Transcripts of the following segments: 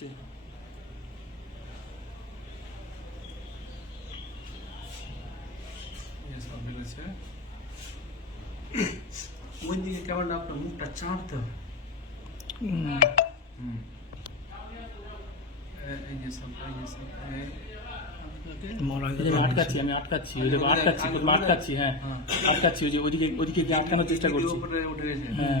ওই দিকে কেমন আপনার মুখটা চাঁড়তে হবে আটকাচ্ছি আমি আটকাচ্ছি ওই দেখো আটকাচ্ছি আটকাচ্ছি হ্যাঁ আটকাচ্ছি ওই যে ওইদিকে ওইদিকে আটকানোর চেষ্টা করছি হ্যাঁ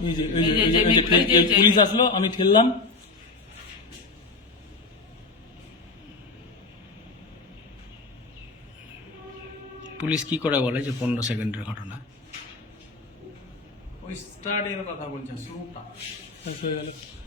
পুলিশ আসলো আমি ঠেললাম পুলিশ কি করে বলে যে পনেরো সেকেন্ডের ঘটনা ওই স্টার্টের কথা বলছে শুরুটা হয়ে গেল